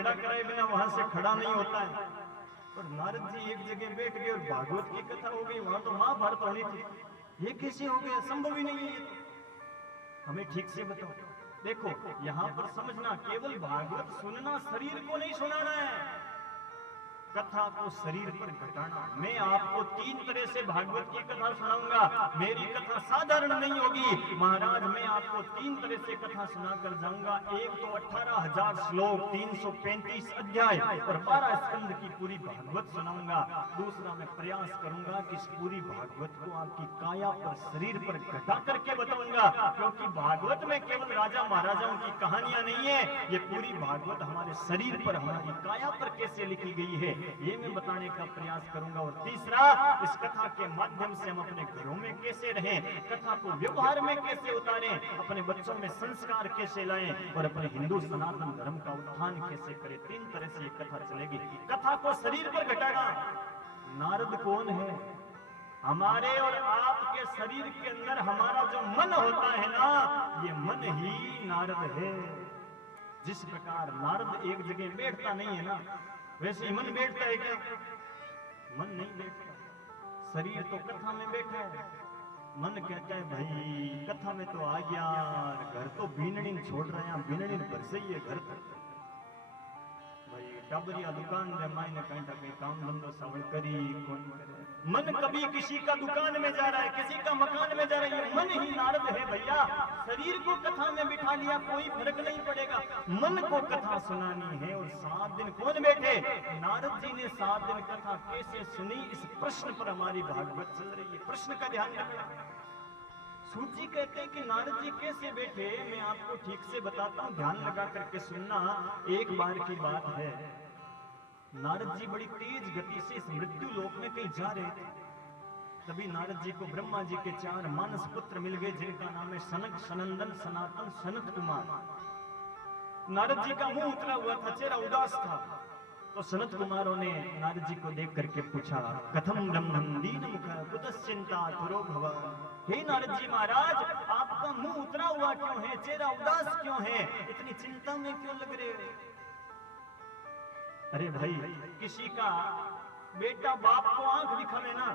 झगड़ा कराए बिना वहां से खड़ा नहीं होता है। पर नारद जी एक जगह बैठ गए और भागवत की कथा हो गई, वहां तो महाभारत होनी थी, ये कैसे हो गया? संभव ही नहीं है ये तो। हमें ठीक से बताओ। देखो यहाँ पर समझना, केवल भागवत सुनना शरीर को नहीं सुनाना है, कथा को शरीर पर घटाना। मैं आपको 3 तरह से भागवत की कथा सुनाऊंगा। मेरी कथा साधारण नहीं होगी महाराज, मैं आपको 3 तरह से कथा सुनाकर जाऊंगा। एक तो 18,000 श्लोक, 335 अध्याय और 12 स्कंद की पूरी भागवत सुनाऊंगा। दूसरा मैं प्रयास करूंगा कि इस पूरी भागवत को आपकी काया पर, शरीर पर घटा करके बताऊंगा, क्योंकि भागवत में केवल राजा महाराजाओं की कहानियां नहीं है, ये पूरी भागवत हमारे शरीर पर, हमारी काया पर कैसे लिखी गई है ये मैं बताने का प्रयास करूंगा। और तीसरा, इस कथा के माध्यम से हम अपने घरों में कैसे रहें, कथा को व्यवहार में कैसे उतारें, अपने बच्चों में संस्कार कैसे लाएं और अपने हिंदू सनातन धर्म का उत्थान कैसे करें। 3 तरह से ये कथा चलेगी। कथा को शरीर पर घटाना। नारद कौन है? हमारे और आपके शरीर के अंदर हमारा जो मन होता है ना, ये मन ही नारद है। जिस प्रकार नारद एक जगह बैठता नहीं है ना, वैसे ही मन बैठता है क्या? मन नहीं बैठता। शरीर तो कथा में बैठा है, मन कहता है भाई कथा में तो आ गया, घर तो बीनड़ी छोड़ रहे हैं, बीनड़ी भर से ही है घर तक भाई, टाबरिया दुकान में मायने कहीं ना कहीं काम धंधो सवल करी कौन करे। मन कभी किसी का दुकान में जा रहा है, किसी का मकान में जा रहा है, ये मन ही नारद है भैया। शरीर को कथा में बिठा लिया कोई फर्क नहीं पड़ेगा, मन को कथा सुनानी है। और 7 दिन कौन बैठे? नारद जी ने 7 दिन कथा कैसे सुनी, इस प्रश्न पर हमारी भागवत चल रही है। प्रश्न का ध्यान रखना। सूची कहते हैं कि नारद जी कैसे बैठे, मैं आपको ठीक से बताता हूं, ध्यान लगा करके सुनना। एक बार की बात है, नारद जी बड़ी तेज गति से इस मृत्यु लोक में कहीं जा रहे थे। तभी नारद जी को ब्रह्मा जी के 4 मानस पुत्र मिल गए, जिनका नाम है सनक, सनंदन, सनातन, सनत कुमार। नारद जी का मुंह उतरा हुआ था, चेहरा उदास था। तो सनत कुमारों ने नारद जी को देख करके पूछा, कथम ब्रह्मं दीन मुख कुतश्चिंता तुरो भव। हे नारद जी महाराज, आपका मुंह उतरा हुआ क्यों है, चेहरा उदास क्यों है, इतनी चिंता में क्यों लग रहे हो? अरे भाई, किसी का बेटा बाप को आंख दिखावे ना,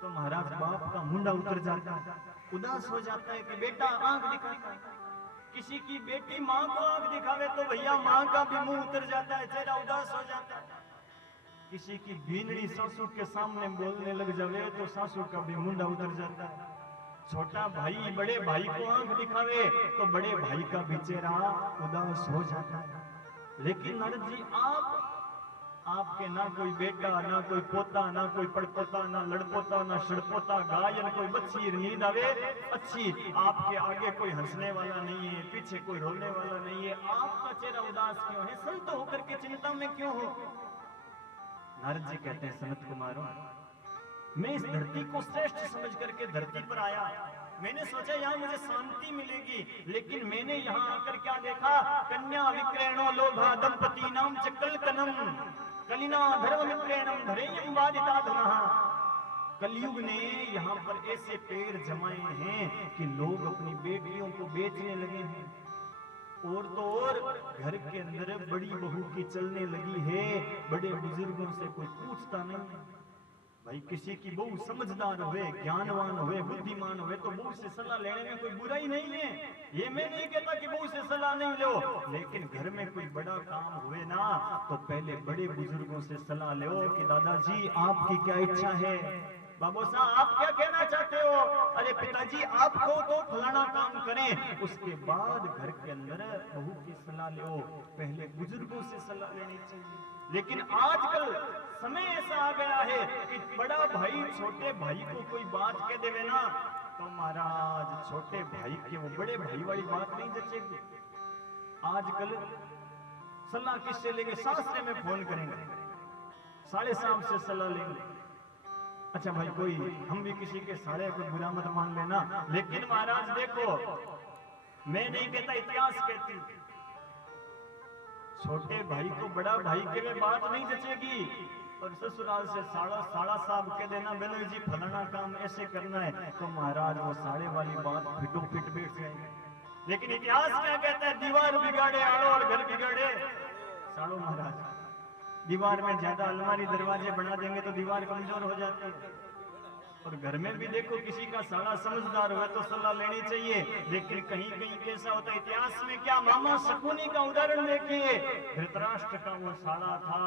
तो महाराज बाप का मुंडा उतर जाता है, उदास हो जाता है कि बेटा आंख दिखाता है। किसी की बेटी माँ को आंख दिखावे तो भैया माँ का भी मुंह उतर जाता है, चेहरा उदास हो जाता है। किसी की बीनड़ी सासू के सामने बोलने लग जावे तो सासू का भी मुंडा उतर जाता है। छोटा भाई बड़े भाई को आंख दिखावे तो बड़े भाई का भी चेहरा उदास हो जाता है। लेकिन नारद जी आपके ना कोई बेटा, ना कोई पोता, ना कोई पड़पोता, ना लड़पोता, ना सड़पोता, गाय न कोई बच्ची, नींद आवे अच्छी, आपके आगे कोई हंसने वाला नहीं है, पीछे कोई रोने वाला नहीं है, आपका चेहरा उदास क्यों है, संत होकर के चिंता में क्यों हो? नारद जी कहते हैं, सनत कुमारों, मैं इस धरती को श्रेष्ठ समझ करके धरती पर आया। मैंने सोचा यहाँ मुझे शांति मिलेगी, लेकिन मैंने यहाँ आकर क्या देखा? कन्या विक्रयणो लोभा दंपति नाम च कलकनम कलिना धर्म मित्रेणम धरेयम बाधिता धनः। कलयुग ने यहाँ पर ऐसे पेड़ जमाए हैं कि लोग अपनी बेटियों को बेचने लगे हैं, और तो और घर के अंदर बड़ी बहू की चलने लगी है, बड़े बुजुर्गों से कोई पूछता नहीं है। भाई किसी की बहू समझदार हुए, ज्ञानवान हुए, बुद्धिमान हुए तो बहू से सलाह लेने में कोई बुराई नहीं है। ये मैं नहीं कहता कि बहू से सलाह नहीं लो, लेकिन घर में कोई बड़ा काम हुए ना तो पहले बड़े बुजुर्गों से सलाह लो कि दादाजी आपकी क्या इच्छा है, बाबू साहब आप क्या कहना चाहते हो, अरे पिताजी आपको तो फलाना काम करें, उसके बाद घर के अंदर बहू की सलाह लो। पहले बुजुर्गों से सलाह लेनी चाहिए। लेकिन आजकल समय ऐसा आ गया है कि बड़ा भाई छोटे भाई को कोई बात कह देवे ना तो महाराज छोटे भाई के वो बड़े भाई वाली बात नहीं जचेगी। आजकल सलाह किससे लेंगे? शास्त्र में फोन करेंगे, साले साहब से सलाह लेंगे। अच्छा भाई कोई हम भी किसी के साले को बुरा मत मान लेना, लेकिन महाराज देखो मैं नहीं कहता, इतिहास कहती छोटे भाई को बड़ा भाई के में बात नहीं जचेगी, और ससुराल से साड़ा साहब कह देना बेलो जी फलाना काम ऐसे करना है, तो महाराज वो साड़े वाली बात फिटो फिट बैठ जाएंगे। लेकिन इतिहास क्या कहता है? दीवार बिगाड़े आड़ो और घर बिगाड़े साड़ो दीवार में ज्यादा अलमारी दरवाजे बना देंगे तो दीवार कमजोर हो जाती है। और घर में भी देखो किसी का साला समझदार हुआ तो सलाह लेनी चाहिए, लेकिन कहीं कहीं कैसा होता है इतिहास में, क्या मामा शकुनी का उदाहरण देखिए। धृतराष्ट्र का वो साला था,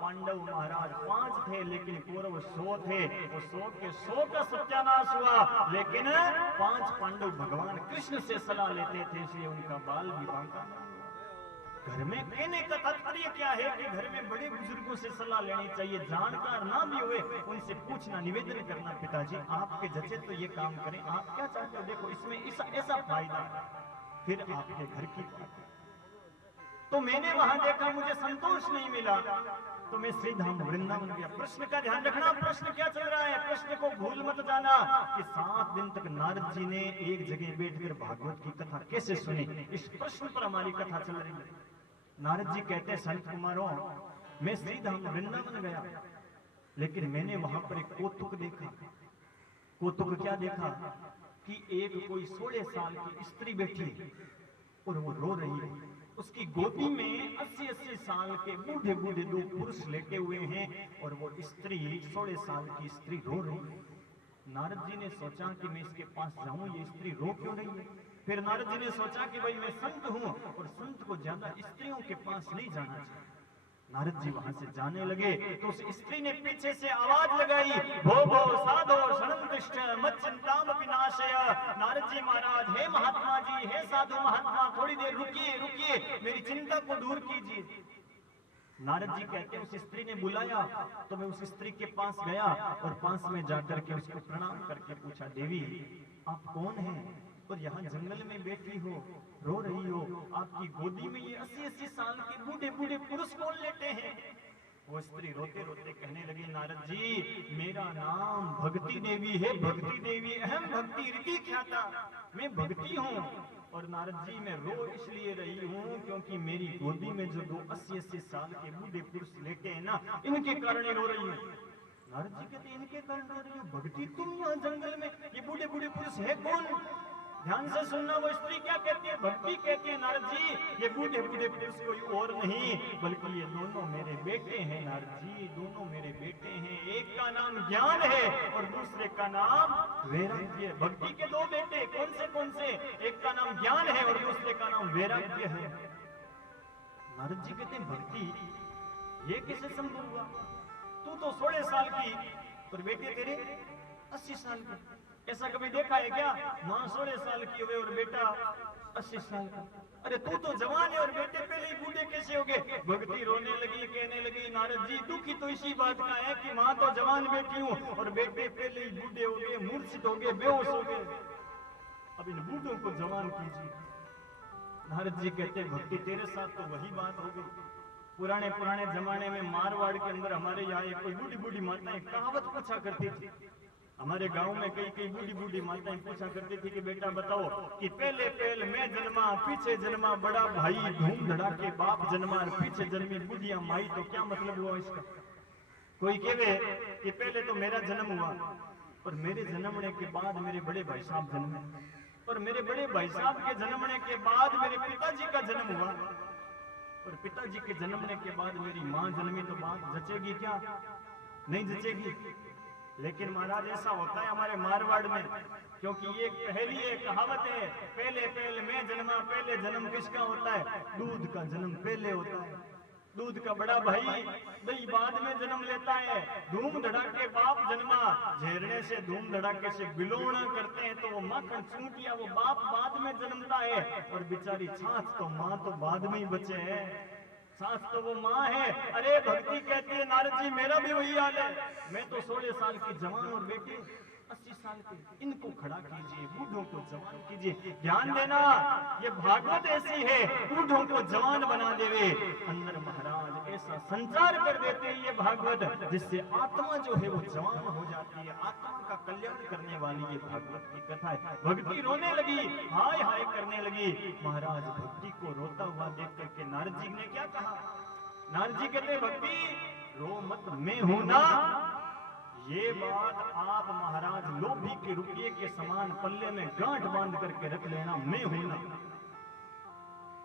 पांडव महाराज 5 थे लेकिन कौरव 100 थे, वो 100 के 100 का सत्यानाश हुआ, लेकिन 5 पांडव भगवान कृष्ण से सलाह लेते थे, इसलिए उनका बाल भी बांका नहीं। घर में कहने का तात्पर्य क्या है कि घर में बड़े बुजुर्गों से सलाह लेनी चाहिए, जानकार ना भी हुए उनसे पूछना, निवेदन करना, पिताजी आपके जचे तो ये काम करें, आप क्या चाहते हो, देखो इसमें ऐसा फायदा है, फिर आपके घर की बात। तो मैंने वहां देखा, मुझे संतोष नहीं मिला, तो मैं श्रीधाम वृंदावन गया। प्रश्न का ध्यान रखना, प्रश्न क्या चल रहा है, प्रश्न को भूल मत जाना कि 7 दिन तक नारद जी ने एक जगह बैठकर भागवत की कथा कैसे सुनी, इस प्रश्न पर हमारी कथा चल रही है। नारद जी कहते, संत कुमारों, मैं श्रीधाम वृंदावन गया, लेकिन मैंने वहां पर एक कौतुक देखा। कौतुक क्या देखा कि एक कोई 16 साल की स्त्री बैठी और वो रो रही है, उसकी गोदी में 80-80 साल के बूढ़े बूढ़े 2 पुरुष लेटे हुए हैं, और वो स्त्री 16 साल की स्त्री रो रही है। नारद जी ने सोचा कि मैं इसके पास जाऊं, ये स्त्री रो क्यों रही है। फिर नारद जी ने सोचा कि भाई मैं संत हूं और संत को ज्यादा स्त्रियों के पास नहीं जाना चाहिए। नारद जी वहां से जाने लगे तो उस स्त्री ने पीछे से आवाज लगाई, भो भो साधो शरणतिष्ठ मत चिंताम विनाशय। नारद जी महाराज, हे महात्मा जी, हे साधु महात्मा, थोड़ी देर रुकिए रुकिए, मेरी चिंता को दूर कीजिए। नारद जी कहते हैं, उस स्त्री ने बुलाया तो मैं उस स्त्री के पास गया और पास में जाकर के उसको प्रणाम करके पूछा, देवी आप कौन हैं और यहाँ जंगल में बैठी हो, रो रही हो, आपकी गोदी में ये 80-80 साल के बूढ़े बूढ़े पुरुष कौन लेटे हैं। वो स्त्री रोते रोते कहने लगी, नारद जी मेरा नाम भक्ति देवी है, भक्ति देवी, अहम भक्ति रीति ख्याता, मैं भक्ति हूँ। और नारद जी मैं रो इसलिए रही हूँ क्योंकि मेरी गोदी में जो 2 80-80 साल के बूढ़े पुरुष लेटे हैं ना, इनके कारण रो रही हूँ। नारद जी कहते, इनके कारण रो रही हूँ, भक्ति तुम यहाँ जंगल में, ये बूढ़े बूढ़े पुरुष है कौन। ध्यान से सुनना, वो स्त्री क्या कहती है, भक्ति कहती है, नारद जी ये बूढ़े बूढ़े पुरुष कोई और नहीं बल्कि ये दोनों मेरे बेटे हैं। नारद जी दोनों मेरे बेटे हैं, एक का नाम ज्ञान है और दूसरे का नाम वैराग्य। भक्ति के 2 बेटे, कौन से, एक का नाम ज्ञान है और दूसरे का नाम वैराग्य है। नारद जी कहते हैं, भक्ति ये कैसे संभव हुआ, तू तो 16 साल की और बेटे तेरे 80 साल के, ऐसा कभी देखा है क्या, माँ 16 साल की हुए और बेटा 80 साल का। अरे तू तो जवान है और बेटे पहले ही बूढ़े कैसे हो गए। भक्ति रोने लगी, कहने लगी, नारद जी दुखी तो इसी बात का है कि माँ तो जवान बेटी हूँ और बेटे पहले ही बूढ़े हो गए, मूर्छित हो गए, बेहोश हो गए, अब इन बूढ़ों को जवान कीजिए। नारद जी कहते, भक्ति तेरे साथ तो वही बात हो गई। पुराने जमाने में मारवाड़ के अंदर हमारे यहाँ एक कोई बूढ़ी बूढ़ी माताएं कहावत पूछा करती थी। हमारे गांव में कई बूढ़ी माताएं पूछा करती थी कि बेटा बताओ कि पहले मैं जन्मा, पीछे जन्मा बड़ा भाई, धूम धड़ाके बाप जन्मा, पीछे जन्मी बुढ़िया माई, तो क्या मतलब हुआ इसका। कोई कहे कि पहले तो मेरा जन्म हुआ और मेरे जन्मने के बाद मेरे बड़े भाई साहब जन्मे, और मेरे बड़े भाई साहब के जन्मने के बाद मेरे पिताजी का जन्म हुआ, और पिताजी के जन्मने के बाद मेरी माँ जन्मी, तो बात जचेगी क्या, नहीं जचेगी। लेकिन महाराज ऐसा होता है हमारे मारवाड़ में, क्योंकि ये पहली है कहावत है, पहले मैं जन्मा, पहले जन्म किसका होता है, दूध का जन्म पहले होता है। दूध का बड़ा भाई दही बाद में जन्म लेता है, धूम धड़ाके बाप जन्मा, झेरने से धूम धड़ाके से बिलोना करते हैं तो वो माखन चूंटिया वो बाप बाद में जन्मता है, और बेचारी छाछ तो माँ तो बाद में ही बचे हैं, सास तो वो माँ है। अरे भक्ति कहती है, नारद जी मेरा भी वही हाल है, मैं तो 16 साल की जवान और बेटे 80 साल के, इनको खड़ा कीजिए, बूढ़ों को जवान कीजिए। ध्यान देना, ये भागवत ऐसी है, बूढ़ों को जवान बना देवे, अंदर महाराज ऐसा संचार कर देते हैं ये भागवत, जिससे आत्मा जो है वो जवान हो जाती है, आत्मा का कल्याण करने वाली ये भागवत की कथा है। भक्ति रोने लगी, हाय हाय करने लगी। महाराज भक्ति को रोता हुआ देख करके नारद जी ने क्या कहा, नारद जी कहते, भक्ति रो मत, मैं हूं ना। ये बात आप महाराज लोभी के रुपये के समान पल्ले में गांठ बांध करके रख लेना, मैं हूं ना।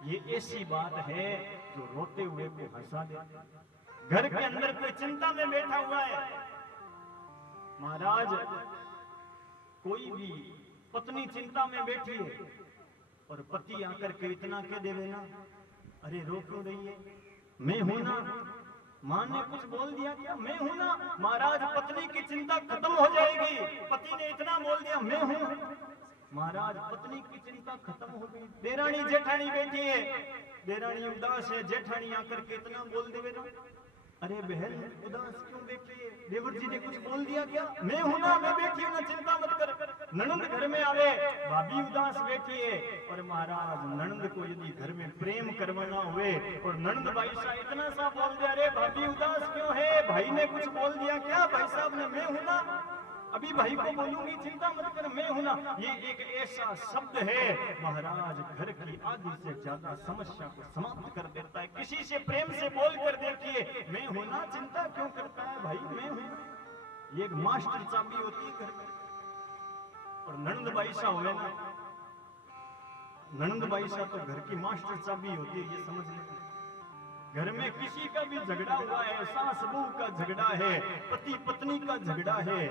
ये ऐसी बात है जो रोते हुए को हंसा दे। घर के अंदर कोई चिंता में बैठा हुआ है। महाराज, कोई भी पत्नी चिंता में बैठी है और पति आकर के इतना कह देवे ना, अरे रो क्यों रही है, मैं हूं ना, मां ने कुछ बोल दिया क्या, मैं हूं ना। महाराज, पत्नी की चिंता खत्म हो जाएगी। पति ने इतना बोल दिया, मैं हूं। महाराज, पत्नी की चिंता खत्म हो गई। देरानी जेठानी बैठी है, देरानी उदास है, जेठानी आकर के इतना बोल देवे ना, अरे बहन उदास क्यों बैठी है, देवर जी ने कुछ बोल दिया क्या, मैं हूं ना, मैं बैठी हूं ना, चिंता मत कर। ननंद घर में आवे, भाभी उदास बैठी है। और महाराज, ननंद को यदि घर में प्रेम करवाना हुए और ननंद भाई सा इतना सा बोल दिया, अरे भाभी उदास क्यों है, भाई ने कुछ बोल दिया क्या, भाई साहब ने, मैं हूं ना, अभी भाई को बोलूंगी, चिंता मत कर, मैं हूं ना। ये एक ऐसा शब्द है महाराज, घर की आधी से ज्यादा समस्या को समाप्त कर देता है। किसी से प्रेम से बोल कर देखिए, मैं हूं ना, चिंता क्यों करता है भाई, मैं हूं। ये एक मास्टर चाबी होती है घर में। और ननंद बाईसा हुए ना, ननंद बाईसा तो घर की मास्टर चाबी होती है, ये समझ लें। घर में किसी का भी झगड़ा हुआ है, सास बहू का झगड़ा है, पति पत्नी का झगड़ा है,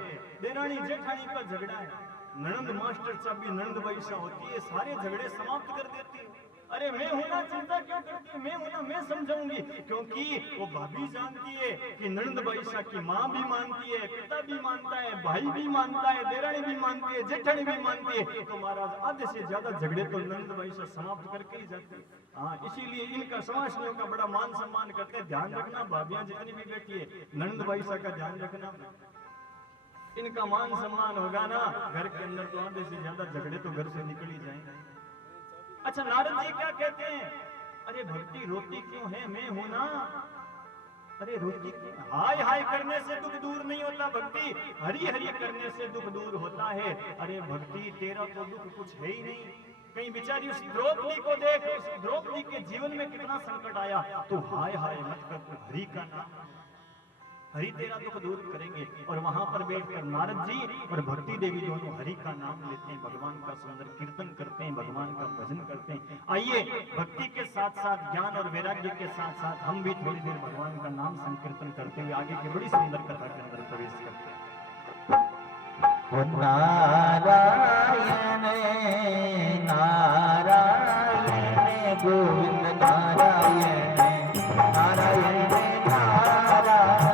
देरानी जेठानी का झगड़ा है, ननंद मास्टर चाबी ननंद बाईसा होती है, सारे झगड़े समाप्त कर देती है। अरे मैं हूं ना, चिंता क्यों करती है, मैं हूं ना, मैं समझाऊंगी। क्योंकि वो भाभी जानती है कि ननंद बाईसा की माँ भी मानती है, पिता भी मानता है, भाई भी मानता है, देरानी भी मानती है, जेठानी भी मानती है। तो महाराज, आधे से ज्यादा झगड़े तो ननंद बाईसा समाप्त करके ही जाती है। हाँ, इसीलिए इनका समाजनियों का बड़ा मान सम्मान करते हैं। ध्यान रखना, भाभियां जितनी भी बैठी है, ननंद बाईसा का ध्यान रखना, इनका मान सम्मान होगा ना, घर के अंदर तो आधे से ज्यादा झगड़े तो घर से निकल ही जाएंगे। अच्छा, नारद जी क्या कहते हैं, अरे भक्ति रोती क्यों है, मैं हूं ना, अरे रोती क्यों, हाय हाय करने से दुख दूर नहीं होता, भक्ति हरि हरि करने से दुख दूर होता है। अरे भक्ति, तेरा तो दुख कुछ है ही नहीं। कहीं बेचारी उस द्रौपदी को देख, उस द्रौपदी के जीवन में कितना संकट आया, तो हाय हाय मत कर, तू हरि का नाम, हरि तेरा दुख दूर करेंगे। और वहां पर बैठकर नारद जी और भक्ति देवी दोनों हरि का नाम लेते हैं, भगवान का सुंदर कीर्तन करते हैं, भगवान का भजन करते हैं। आइए, भक्ति के साथ साथ ज्ञान और वैराग्य के साथ साथ हम भी थोड़ी देर भगवान का नाम संकीर्तन करते हुए आगे की बड़ी सुंदर कथा के अंदर प्रवेश करते हैं। नारायण नारायण गोविंद नारायण नारायण नारायण